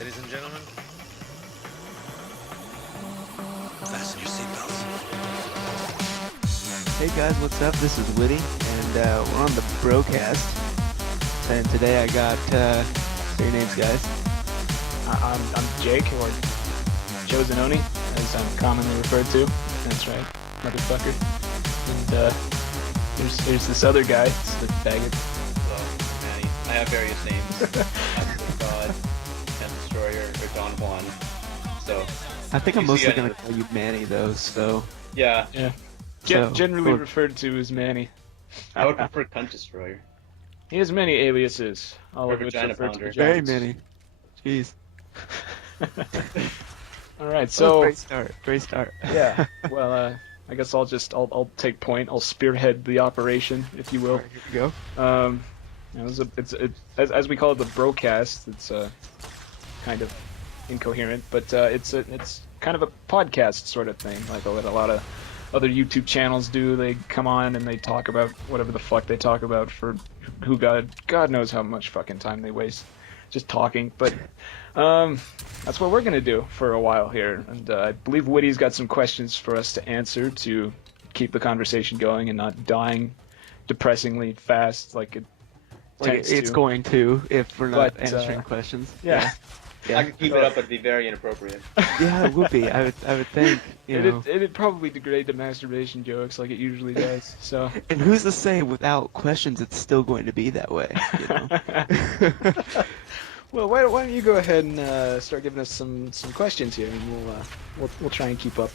Ladies and gentlemen, fasten your seatbelts. Hey guys, what's up? This is Witty, and we're on the BroCast. And today I got, say your names, guys. I'm Jake, or Joe Zanoni, as I'm commonly referred to. That's right, motherfucker. And there's this other guy, it's the faggot. Hello, Manny. I have various names. God, Ken Destroyer, or Don Juan. So, I think I'm You mostly see gonna any- call you Manny, though, so... yeah, So, Generally cool. referred to as Manny. I would prefer Cunt Destroyer. He has many aliases, all Or of which vagina refer to pounder. Very vaginas. many. Jeez. Alright, So, so... great start. yeah, well, I guess I'll take point. I'll spearhead the operation, if you will. Alright, here we go. As we call it, the BroCast. It's kind of incoherent, but it's kind of a podcast sort of thing, like what a lot of other YouTube channels do. They come on and they talk about whatever the fuck they talk about for who God knows how much fucking time they waste just talking. But that's what we're gonna do for a while here, and I believe Witty's got some questions for us to answer to keep the conversation going and not dying depressingly fast like it Like, tends it's to. going to, if we're not But, answering questions. Yeah. I could keep it up, but it'd be very inappropriate. Yeah, it would be. I would think, you know. It'd probably degrade to masturbation jokes like it usually does. So. And who's to say without questions it's still going to be that way, you know? Well, why don't you go ahead and start giving us some questions here, and we'll try and keep up.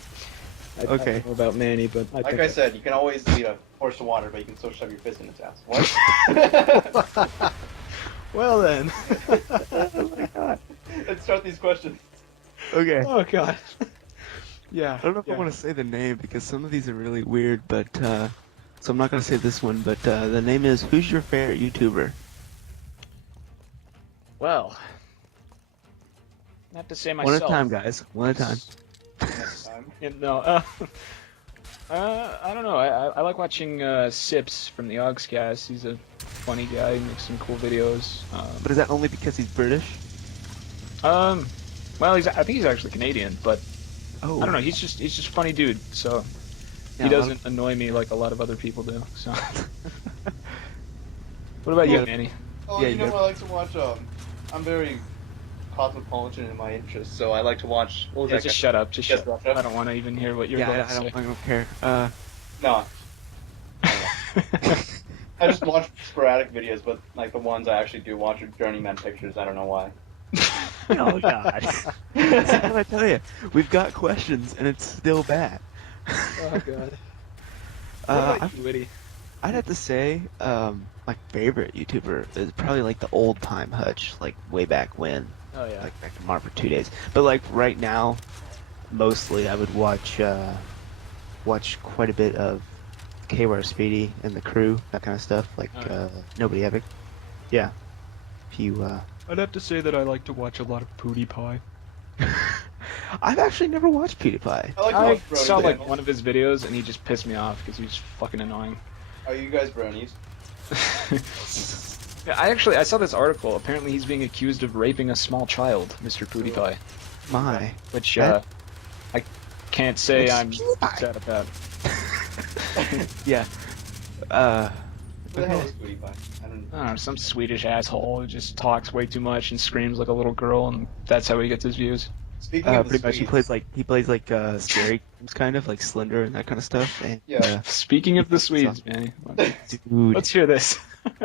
I Okay. don't know about Manny, but I Like think I said, you can always lead a horse to water, but you can still shove your fist in its ass. What? Well then. Oh my god. Let's start these questions. Okay. Oh god. Yeah. I don't know if I want to say the name because some of these are really weird, but so I'm not gonna say this one. But the name is Who's Your Favorite YouTuber? Well, not to say One myself. at a time, guys. One at a time. Next time. Yeah, no. I don't know. I like watching Sips from the Ogscast. He's a funny guy. He makes some cool videos. But is that only because he's British? Well, I think he's actually Canadian, but Oh. I don't know. He's just a funny dude. So Yeah, he a lot doesn't annoy me like a lot of other people do. So. What about you, Yeah. Manny? Oh, Yeah, you know you what I like to watch? I'm very cosmopolitan in my interests, so I like to watch. What was Yeah, that just guy? shut up. Just Yes, shut up. Russia. I don't want to even hear what you're Yeah, going I to say. don't care. No. I just watch sporadic videos, but like the ones I actually do watch are Journey Man pictures. I don't know why. Oh god. That's what I tell you. We've got questions and it's still bad. Oh god. What Uh, about you, Witty? I'd have to say, my favorite YouTuber is probably like the old time Hutch, like way back when, Oh yeah. like back to Mar for 2 days. But like right now, mostly I would watch quite a bit of KWR Speedy and the crew, that kind of stuff, like Oh, yeah. Nobody Epic. Yeah. If you, I'd have to say that I like to watch a lot of PewDiePie. I've actually never watched PewDiePie. I like to I watch Brody saw like channels. one of his videos and he just pissed me off because he was fucking annoying. Are you guys bronies? Yeah, I saw this article. Apparently he's being accused of raping a small child, Mr. PewDiePie. My. Which That- I can't say It's I'm PewDiePie. upset about. Yeah. Who the hell Okay. is PewDiePie? I don't I don't know, some Swedish asshole who just talks way too much and screams like a little girl, and that's how he gets his views. Speaking of the Pretty much, Swedes, he plays like scary games, kind of like Slender and that kind of stuff. And, Yeah. Speaking of the That's Swedes, man, dude, let's hear this.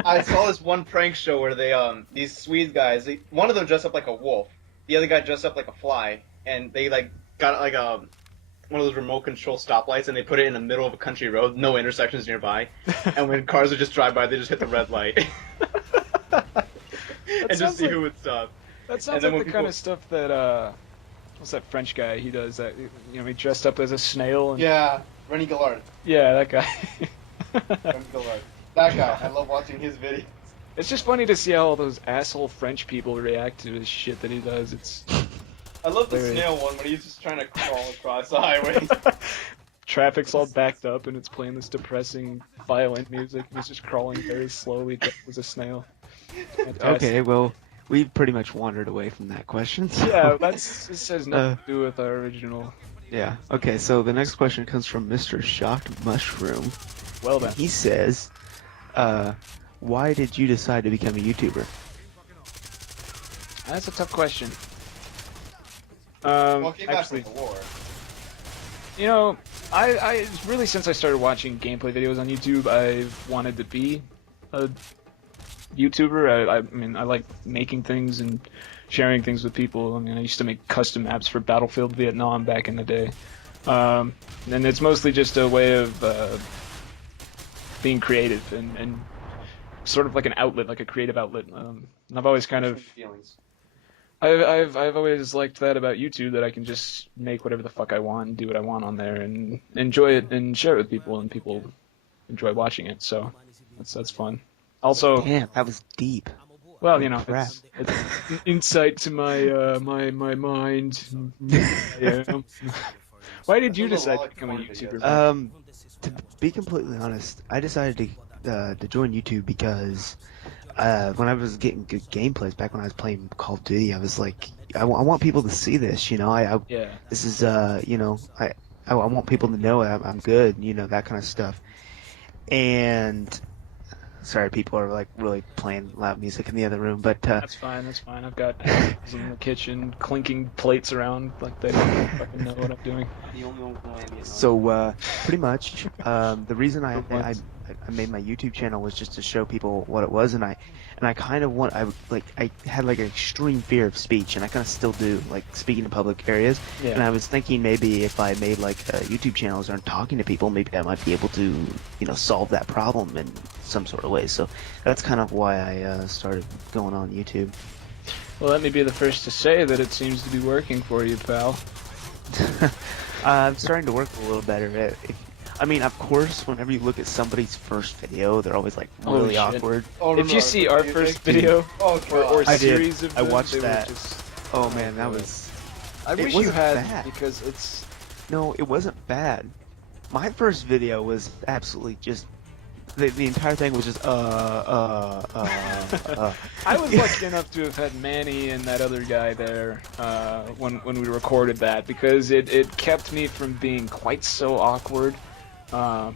I saw this one prank show where they these Swede guys, one of them dressed up like a wolf, the other guy dressed up like a fly, and they like got like one of those remote control stoplights and they put it in the middle of a country road, no intersections nearby, and when cars would just drive by, they just hit the red light and just sounds see like- who would stop. That sounds then like when the kind people- of stuff that what's that French guy? He does that. You know, he dressed up as a snail. And, Yeah, Rennie Gillard. yeah, that guy. Rennie Gillard. That guy. I love watching his videos. It's just funny to see how all those asshole French people react to his shit that he does. It's I love the Very- snail one when he's just trying to crawl across the highway. traffic's all backed up and it's playing this depressing, violent music. He's just crawling very slowly as a snail. Fantastic. okay, well, we pretty much wandered away from that question. So, Yeah, this has nothing to do with our original. yeah. Okay, so the next question comes from Mr. Shocked Mushroom. Well then, And he says, why did you decide to become a YouTuber? that's a tough question. Well, came back Actually, from the war. you know, I really since I started watching gameplay videos on YouTube, I've wanted to be a YouTuber. I mean, I like making things and sharing things with people. I mean, I used to make custom maps for Battlefield Vietnam back in the day. And it's mostly just a way of being creative and sort of like an outlet, like a creative outlet. And I've always kind of, Feelings. I've always liked that about YouTube, that I can just make whatever the fuck I want and do what I want on there and enjoy it and share it with people, and people enjoy watching it. So that's fun. Also, Damn, that was deep. well, you know, Crap. it's an insight to my my mind. Yeah. Why did you decide to become a YouTuber? To be completely honest, I decided to join YouTube because when I was getting good gameplays back when I was playing Call of Duty, I was like, I want people to see this, you know. Yeah. This is you know, I want people to know I'm good, you know, that kind of stuff. And sorry, people are like really playing loud music in the other room, but That's fine. That's fine. I've got animals in the kitchen clinking plates around like they don't fucking know what I'm doing. so pretty much the reason I made my YouTube channel was just to show people what it was, and I kind of I had like an extreme fear of speech, and I kind of still do, like speaking in public areas. Yeah. And I was thinking maybe if I made like YouTube channels and talking to people, maybe I might be able to, you know, solve that problem in some sort of way. So that's kind of why I started going on YouTube. Well, let me be the first to say that it seems to be working for you, pal. I'm starting to work a little better. I mean, of course, whenever you look at somebody's first video, they're always like Holy really shit. awkward. Oh, If you see our first video oh, or I did. series of I them, watched they were that. just- Oh man, that was I It wish you wasn't had bad. because it's. no, it wasn't bad. My first video was absolutely just the entire thing was just I was lucky enough to have had Manny and that other guy there when we recorded that, because it kept me from being quite so awkward. So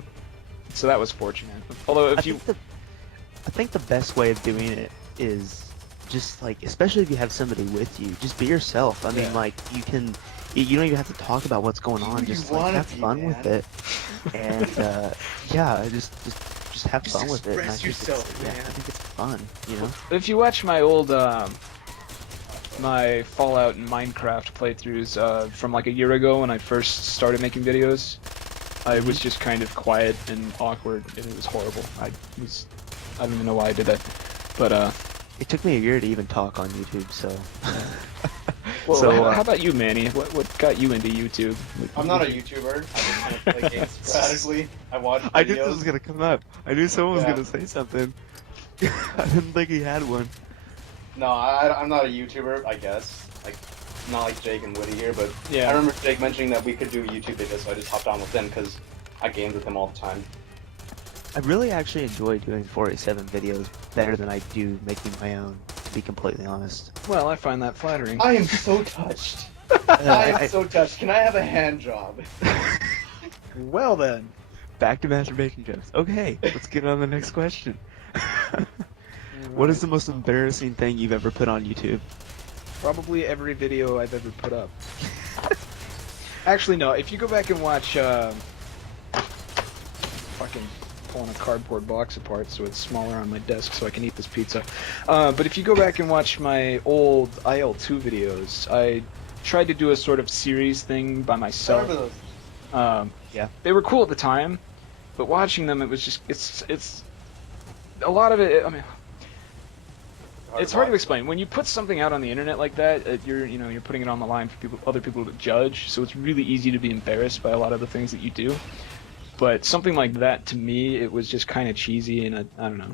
that was fortunate. Although if you I think the best way of doing it is just like, especially if you have somebody with you, just be yourself. I mean, Yeah. like you don't even have to talk about what's going on. You Just like wanna have be, fun man. with it, and yeah, just have Just fun with it. And I express think it's- yourself, yeah, man. I think it's fun, you know. If you watch my old my Fallout and Minecraft playthroughs from like a year ago when I first started making videos, I was just kind of quiet and awkward, and it was horrible. I don't even know why I did that, but It took me a year to even talk on YouTube, so. well, So, how about you, Manny? What got you into YouTube? I'm not a YouTuber. I just kind of play games sporadically. I watch videos. I knew this was gonna come up. I knew someone was Yeah. gonna say something. I didn't think he had one. No, I'm not a YouTuber, I guess. Like, not like Jake and Witty here, but Yeah. I remember Jake mentioning that we could do YouTube videos, so I just hopped on with him because I gamed with him all the time. I really actually enjoy doing 487 videos better than I do making my own, to be completely honest. Well, I find that flattering. I am so touched. I am so touched. Can I have a hand job? Well then. Back to masturbation jokes. Okay, let's get on the next question. What is the most embarrassing thing you've ever put on YouTube? Probably every video I've ever put up. Actually, no. If you go back and watch, fucking pulling a cardboard box apart so it's smaller on my desk so I can eat this pizza. But if you go back and watch my old IL-2 videos, I tried to do a sort of series thing by I myself. remember those. Yeah. They were cool at the time, but watching them, it was just it's a lot of it. I mean, it's hard to explain. When you put something out on the internet like that, you're putting it on the line for other people to judge. So it's really easy to be embarrassed by a lot of the things that you do. But something like that, to me, it was just kind of cheesy, and I don't know.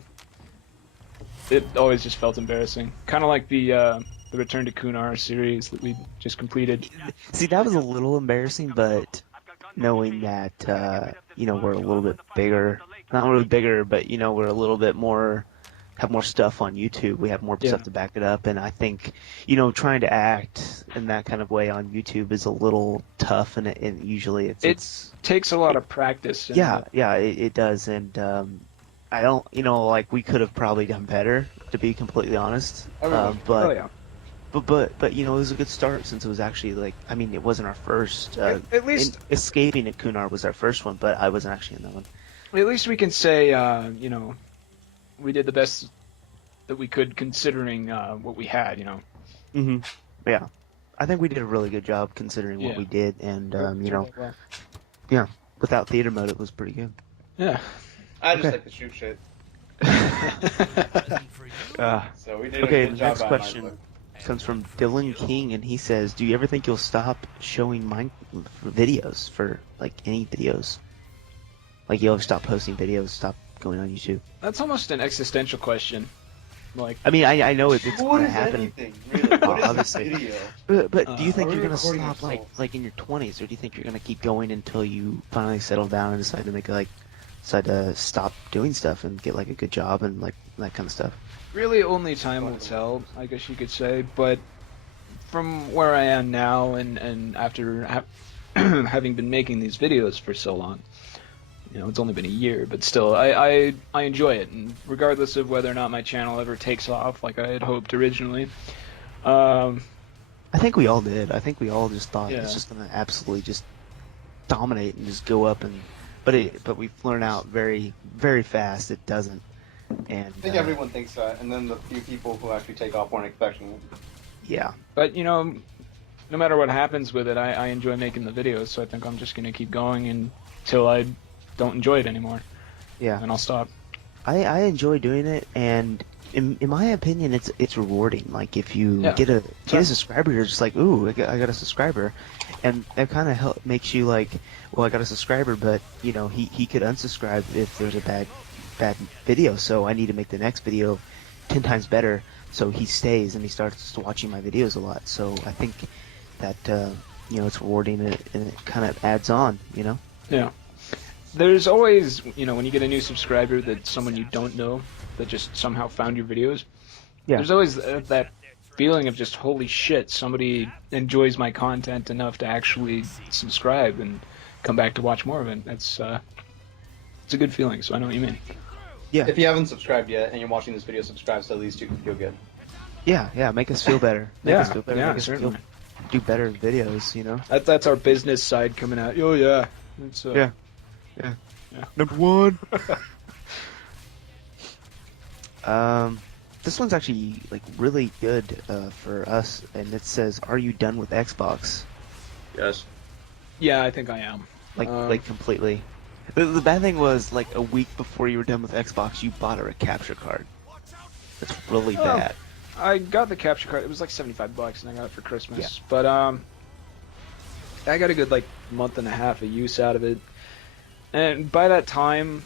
It always just felt embarrassing. Kind of like the Return to Kunar series that we just completed. See, that was a little embarrassing, but knowing that, we're a little bit bigger, not really bigger, but, we're a little bit more have more stuff on YouTube. We have more Yeah. stuff to back it up, and I think trying to act in that kind of way on YouTube is a little tough, and usually it's takes a lot of practice. And, yeah, it does, and I don't like we could have probably done better, to be completely honest. But yeah. But it was a good start since it was actually like, I mean, it wasn't our first. At least Escaping at Kunar was our first one, but I wasn't actually in that one. At least we can say, we did the best that we could considering what we had, Mm-hmm. Yeah, I think we did a really good job considering what Yeah. we did, and Well, yeah, without theater mode, it was pretty good. yeah. I just Okay. like to shoot shit. Uh, So we did Okay, a good the job next on my question. book. Comes from Dylan King, and he says, "Do you ever think you'll stop showing videos for like any videos? Like you'll ever stop posting videos, stop going on YouTube?" That's almost an existential question. Like, I mean, I know it's What gonna is happen. anything, really? What is Obviously. this video? But do you think Are you're we gonna recording stop ourselves? like in your 20s, or do you think you're gonna keep going until you finally settle down and decide to stop doing stuff and get like a good job and like that kind of stuff? really only time will tell, I guess you could say, but from where I am now and after having been making these videos for so long, it's only been a year, but still, I enjoy it, and regardless of whether or not my channel ever takes off like I had hoped originally, I think we all did. I think we all just thought Yeah. it's just gonna absolutely just dominate and just go up, but we've learned out very, very fast it doesn't. And I think everyone thinks that, and then the few people who actually take off weren't expecting it. yeah. but no matter what happens with it, I enjoy making the videos, so I think I'm just gonna keep going until I don't enjoy it anymore, Yeah. and I'll stop. I enjoy doing it, and in my opinion, it's rewarding. Like if you Yeah. get a subscriber, you're just like, ooh, I got a subscriber, and that kind of makes you like, well, I got a subscriber, but he could unsubscribe if there's a bad video, so I need to make the next video 10 times better, so he stays and he starts watching my videos a lot. So I think that it's rewarding, and it kind of adds on. Yeah. There's always, when you get a new subscriber that's someone you don't know that just somehow found your videos, Yeah. there's always that feeling of just, holy shit, somebody enjoys my content enough to actually subscribe and come back to watch more of it. It's a good feeling, so I know what you mean. Yeah. If you haven't subscribed yet and you're watching this video, subscribe so at least you can feel good. Yeah, make us feel better. Make us feel better. yeah, Make us certainly. do better videos. That's our business side coming out. Oh, yeah. It's, Yeah. Yeah. Number one. This one's actually like really good for us, and it says, "Are you done with Xbox?" Yes. Yeah, I think I am. Like completely. The bad thing was, like, a week before you were done with Xbox, you bought a capture card. That's really Oh. bad. I got the capture card. It was like $75, and I got it for Christmas. Yeah. But I got a good month and a half of use out of it. And by that time,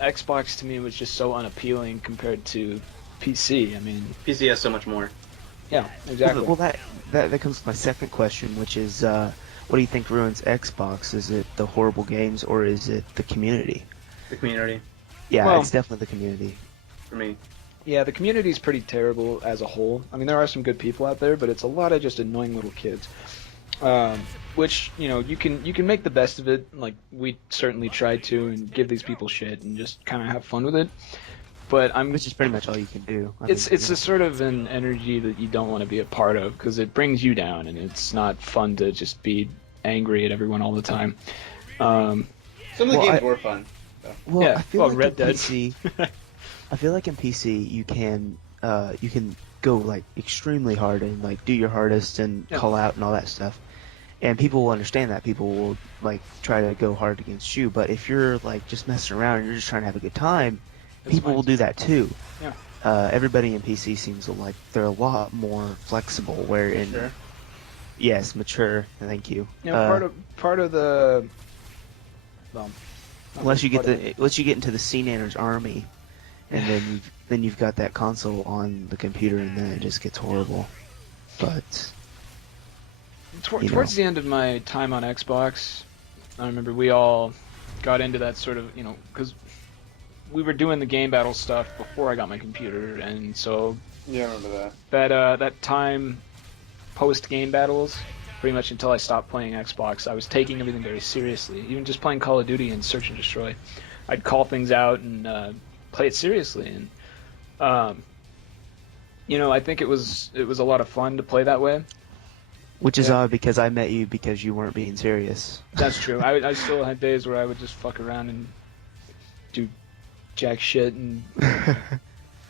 Xbox to me was just so unappealing compared to PC. I mean, PC has so much more. yeah, exactly. Well, that comes to my second question, which is, what do you think ruins Xbox? Is it the horrible games, or is it the community? The community, Yeah, Well- it's definitely the community. for me. Yeah, the community's pretty terrible as a whole. I mean, there are some good people out there, but it's a lot of just annoying little kids. Which you can make the best of it. Like we certainly tried to, and give these people shit and just kind of have fun with it. But Which is pretty much all you can do. it's a sort of an energy that you don't want to be a part of because it brings you down, and it's not fun to just be angry at everyone all the time. Some of the Well, games were fun. Well, Yeah, I feel well, like Red in Dead. PC, I feel like in PC you can go like extremely hard and like do your hardest and Yeah. call out and all that stuff, and people will understand that. People will like try to go hard against you. But if you're like just messing around and you're just trying to have a good time, That's people fine. will do that too. Yeah. Everybody in PC seems to like they're a lot more flexible. Where in Sure. yes, mature. Thank you. Part of the well, Unless you get part of- unless you get into the Sea-Nanner's army, and then you've got that console on the computer, and then it just gets horrible. But Towards the end of my time on Xbox, I remember we all got into that sort of, because we were doing the game battle stuff before I got my computer, and so Yeah, I remember that. that time post game battles, pretty much until I stopped playing Xbox, I was taking everything very seriously. Even just playing Call of Duty and Search and Destroy, I'd call things out and play it seriously. And I think it was a lot of fun to play that way. Which is Yeah. odd because I met you because you weren't being serious. That's true. I still had days where I would just fuck around and do jack shit and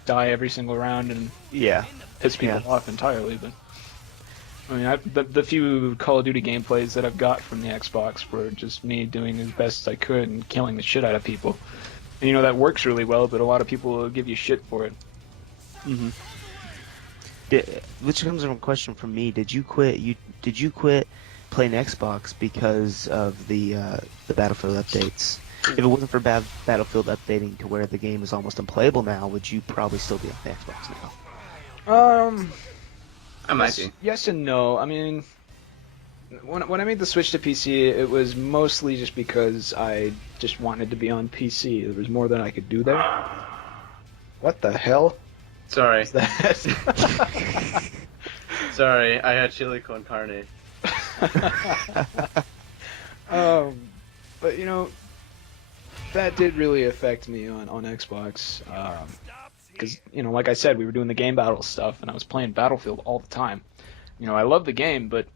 die every single round and Yeah. piss people Yeah. off entirely. But I mean, the few Call of Duty gameplays that I've got from the Xbox were just me doing as best as I could and killing the shit out of people. And that works really well, but a lot of people will give you shit for it. Mm-hmm. Which comes from a question from me. Did you quit playing Xbox because of the Battlefield updates? If it wasn't for Battlefield updating to where the game is almost unplayable now, would you probably still be on the Xbox now? I might be. Yes and no. I mean, when I made the switch to PC, it was mostly just because I just wanted to be on PC. There was more that I could do there. What the hell Sorry. is that? Sorry, I had chili con carne. But that did really affect me on Xbox. Because, like I said, we were doing the game battle stuff, and I was playing Battlefield all the time. I love the game, but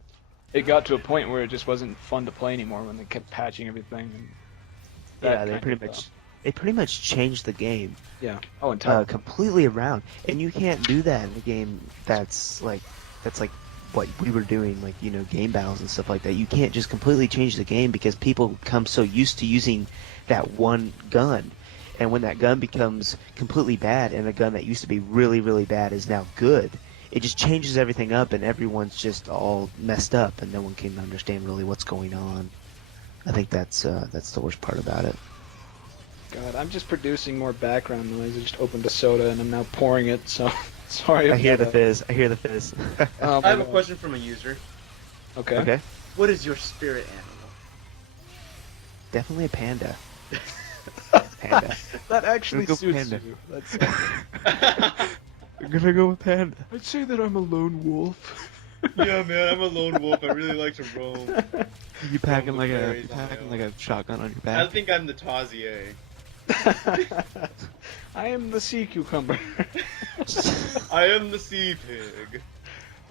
it got to a point where it just wasn't fun to play anymore when they kept patching everything. And Yeah, they pretty much changed the game Yeah. Oh, entirely. completely around, and you can't do that in a game that's like what we were doing, like game battles and stuff like that. You can't just completely change the game because people become so used to using that one gun. And when that gun becomes completely bad and a gun that used to be really, really bad is now good, it just changes everything up and everyone's just all messed up and no one can understand really what's going on. I think that's the worst part about it. God, I'm just producing more background noise. I just opened a soda and I'm now pouring it, so sorry. I hear about the that. fizz. Oh, I have my a God. question from a user. Okay. Okay. What is your spirit animal? Definitely a panda. Panda. That actually Go suits panda. you. I'm gonna go with panda. I'd say that I'm a lone wolf. Yeah, man, I'm a lone wolf. I really like to roam. You packing like berries on my packing own. like a shotgun on your I back. think I'm the Tazier. I am the sea cucumber. I am the sea pig.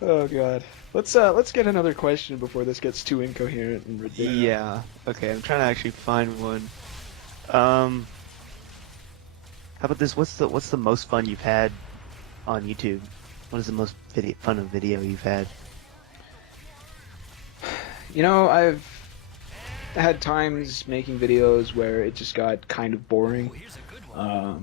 Oh God. Let's get another question before this gets too incoherent and ridiculous. Yeah. Okay, I'm trying to actually find one. How about this? What's the most fun you've had on YouTube? What is the most fun of video you've had? I've had times making videos where it just got kind of boring. I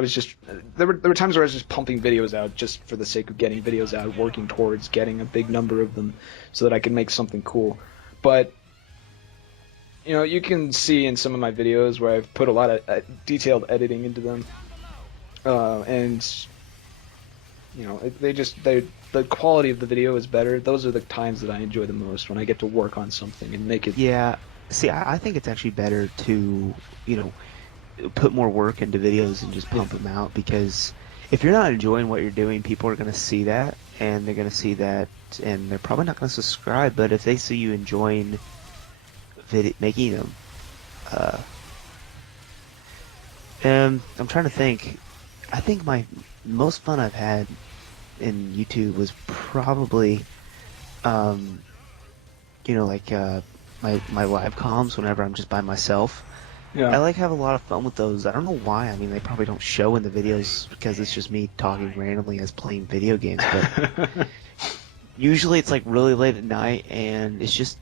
was just there were times where I was just pumping videos out just for the sake of getting videos out, working towards getting a big number of them so that I could make something cool. But you can see in some of my videos where I've put a lot of detailed editing into them, and the quality of the video is better. Those are the times that I enjoy the most, when I get to work on something and make it. Yeah. See, I think it's actually better to put more work into videos and just pump them out, because if you're not enjoying what you're doing, people are going to see that, and they're going to see that, and they're probably not going to subscribe. But if they see you enjoying making them, I'm trying to think. I think my most fun I've had in YouTube was probably, my live comms whenever I'm just by myself. Yeah. I have a lot of fun with those. I don't know why. I mean, they probably don't show in the videos because it's just me talking randomly as playing video games. But usually it's really late at night, and it's just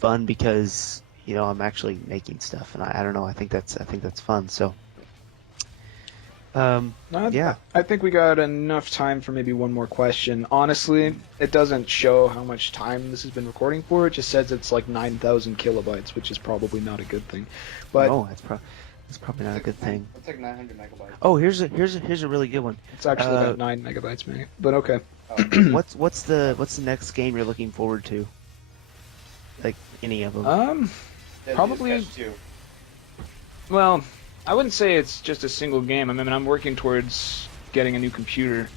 fun because I'm actually making stuff, and I don't know. I think that's fun. So. Yeah. I think we got enough time for maybe one more question. Honestly, it doesn't show how much time this has been recording for. It just says it's 9,000 kilobytes, which is probably not a good thing. But No, that's probably not a good thing. It's 900 megabytes. Oh, here's a really good one. it's actually about 9 megabytes, maybe. But okay. What's the next game you're looking forward to? Any of them? Probably. Well, I wouldn't say it's just a single game. I mean, I'm working towards getting a new computer,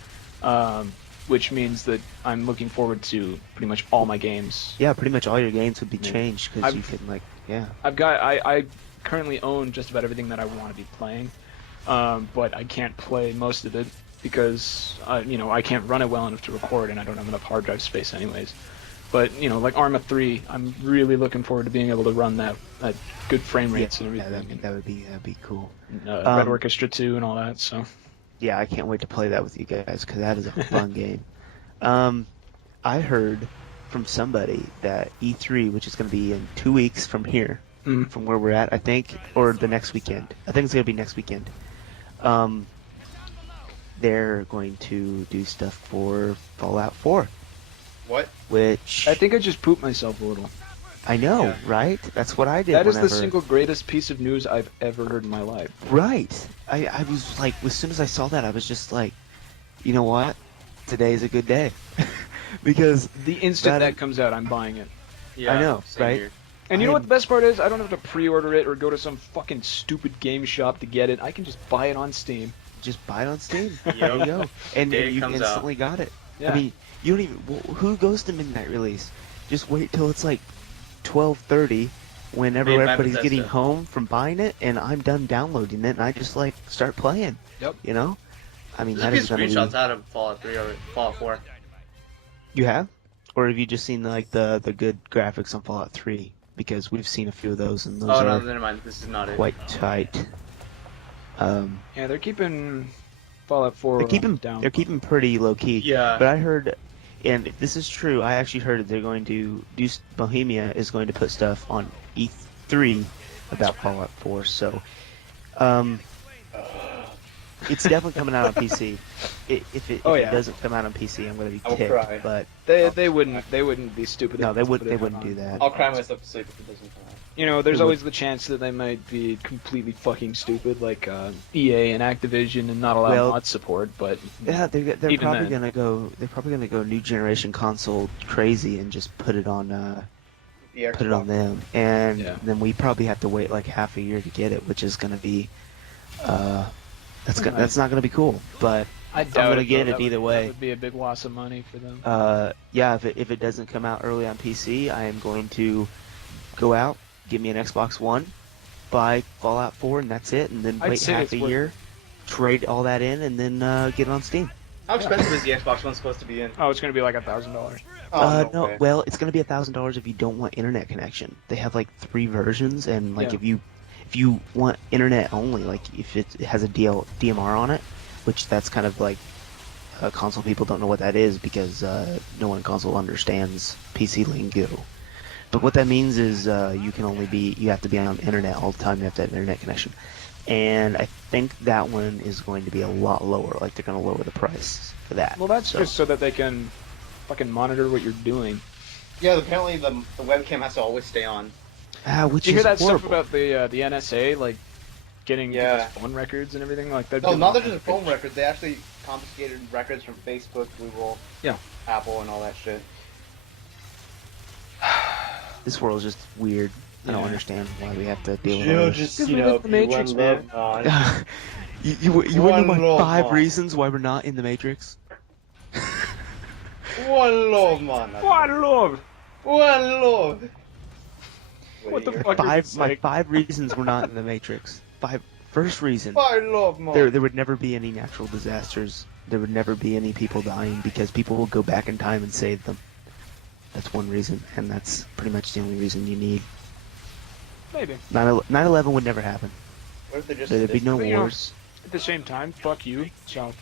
which means that I'm looking forward to pretty much all my games. Yeah, pretty much all your games would be Yeah. changed because you can I currently own just about everything that I want to be playing, but I can't play most of it because I can't run it well enough to record, and I don't have enough hard drive space anyways. But like Arma 3, I'm really looking forward to being able to run that at good frame rates and everything. That'd be cool. Red Orchestra 2 and all that. So Yeah, I can't wait to play that with you guys because that is a fun game. I heard from somebody that E3, which is going to be in 2 weeks from here, from where we're at, I think, or the next weekend. I think it's going to be next weekend. They're going to do stuff for Fallout 4. What? Which I think I just pooped myself a little. I know, Yeah. right? That's what I did. That is whenever... the single greatest piece of news I've ever heard in my life. Right. I was like, as soon as I saw that, I was just like, you know what? Today's a good day. Because The instant that comes out, I'm buying it. Yeah, I know, same right? here. And you know what the best part is? I don't have to pre-order it or go to some fucking stupid game shop to get it. I can just buy it on Steam. just buy it on Steam. Yep. There you go. And Day it you comes instantly got it. Yeah. I mean, you don't even... who goes to midnight release? Just wait till it's like 12:30 whenever Me and everybody's Bethesda. getting home from buying it, and I'm done downloading it, and I just like start playing. Yep. You know? I mean, There's that a is few gonna screenshots be... out of Fallout 3 or Fallout 4. You have? Or have you just seen like the good graphics on Fallout 3? Because we've seen a few of those, and those Oh no, are never mind. This is not it. quite tight. Yeah, they're keeping Fallout 4 down. They're keeping pretty low key. Yeah. But I heard, and if this is true, I actually heard that they're going to do. Bohemia is going to put stuff on E3 about Fallout 4. So, it's definitely coming out on PC. If it doesn't come out on PC, I'm going to I will be cry. ticked. But They wouldn't be stupid. no, enough they to put it wouldn't on. do that. I'll cry myself to sleep if it doesn't come out. There's They always the chance that they might be completely fucking stupid, like EA and Activision, and not allow Well, mod support. But Yeah, they're Even probably then. gonna go. They're probably gonna go new generation console crazy and just put it on The put it on them, and Yeah. then we probably have to wait like half a year to get it, which is gonna be that's Right. that's not gonna be cool. But I I'm doubt gonna get though. it either That way. would be a big loss of money for them. Yeah, if it doesn't come out early on PC, I am going to go out, get me an Xbox One, buy Fallout 4, and that's it, and then I'd wait say half it's a worth- year, trade all that in, and then get it on Steam. How expensive is the Xbox One supposed to be in? Oh, it's gonna be like $1,000. Oh, No, way. well, it's gonna be $1,000 if you don't want internet connection. They have like 3 versions, and like Yeah. if you want internet only, like if it has a DMR on it, which that's kind of like console people don't know what that is because no one in console understands PC lingo. But what that means is you have to be on internet all the time. You have to have internet connection, and I think that one is going to be a lot lower. Like they're going to lower the price for that. Well, that's just so that they can fucking monitor what you're doing. Yeah, apparently the webcam has to always stay on. Which Did you hear is that horrible. stuff about the NSA, like getting Yeah. people's phone records and everything like that? No, not that just phone records. They actually confiscated records from Facebook, Google, Yeah. Apple, and all that shit. This world's just weird. I don't Yeah. understand why we have to deal with all this. Just, you know, the Matrix, man. You One want to know love, my 5 man. reasons why we're not in the Matrix? One love, man. What love? One love. What the Wait, fuck? are you My saying? 5 reasons we're not in the Matrix. First reason. One love, man. There would never be any natural disasters. There would never be any people dying because people will go back in time and save them. That's one reason, and that's pretty much the only reason you need. Maybe. 9/11 would never happen. What if they're just There'd be no But, you know, wars. At the same time, fuck you. So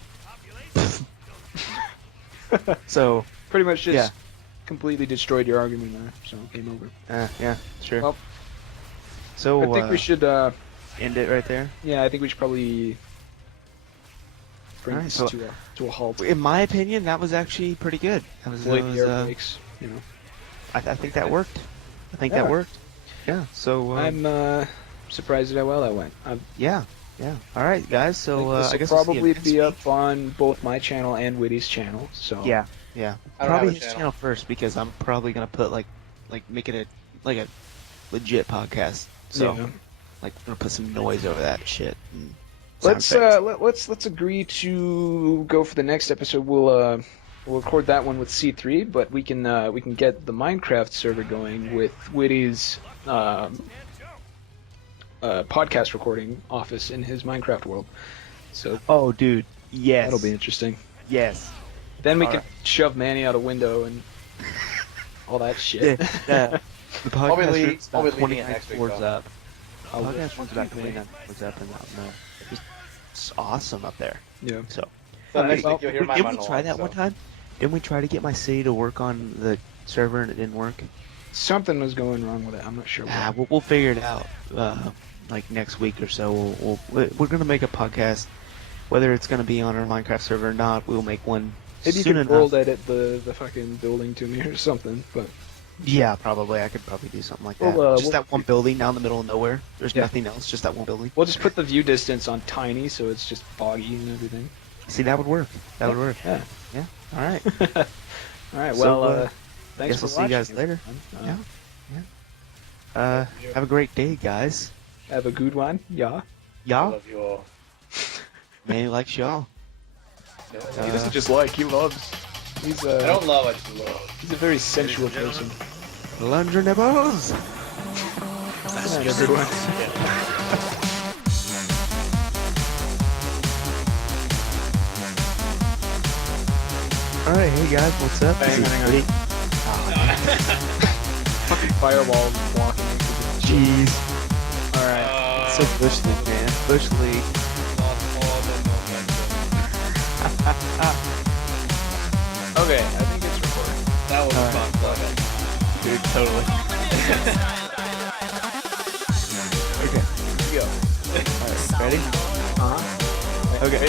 So, pretty much just Yeah. completely destroyed your argument there. So game over. yeah, sure. Well, So, I think we should. end it right there. Yeah, I think we should probably bring Alright, this so- to a halt. In my opinion, that was actually pretty good. That was, Avoid the air brakes. You know. I think that worked. I think Yeah. that worked. Yeah. So I'm surprised at how well that went. yeah. All right, guys. So this I will guess we'll see you probably next be week. up on both my channel and Witty's channel. So Yeah. I don't Probably have a his channel. channel first because I'm probably gonna put like make it a legit podcast. So Yeah. Like we're gonna put some noise over that shit. And sound Let's effects. agree to go for the next episode. We'll record that one with C3, but we can get the Minecraft server going with Witty's podcast recording office in his Minecraft world. So Oh, dude, yes. that'll be interesting. Yes. Then we All can right. shove Manny out a window and all that shit. Yeah. The podcast I'll be runs about leaving it 29 next week, floors though. up. The podcast runs about 29 floors up, and it's awesome up there. Yeah. So. So next well, week you'll hear my Didn't we monologue. try that so. one time? Didn't we try to get my city to work on the server and it didn't work? Something was going wrong with it. I'm not sure what. We'll figure it out. Like next week or so, we're gonna make a podcast. Whether it's gonna be on our Minecraft server or not, we'll make one Maybe you soon can enough. world edit the fucking building to me or something. But Yeah, probably. I could probably do something like that. Well, Just that one building down in the middle of nowhere. There's Yeah. nothing else. Just that one building. we'll just put the view distance on tiny, so it's just foggy and everything. See, that would work. That would work. Yeah. Yeah. All right. All right. So, Well, thanks guess for I'll see you guys watching, later. everyone. Have a great day, guys. Have a good one. Yeah. I Y'all, love you all. man, likes y'all. He doesn't just like. He loves. He's I don't love, I just love. he's a very sensual and person. gentlemen. Lunge nibbles. Fasten Good your night, everyone. seatbelts. All right, hey guys, what's up? Hang This is on. Witty. Fucking firewall blocking me. Jeez. All right. So Bush League, man. Bush League. Okay, I think it's recording. That was Alright. fun. Go ahead. Dude, totally. Okay. Here we go. All right, ready? Uh-huh. Okay.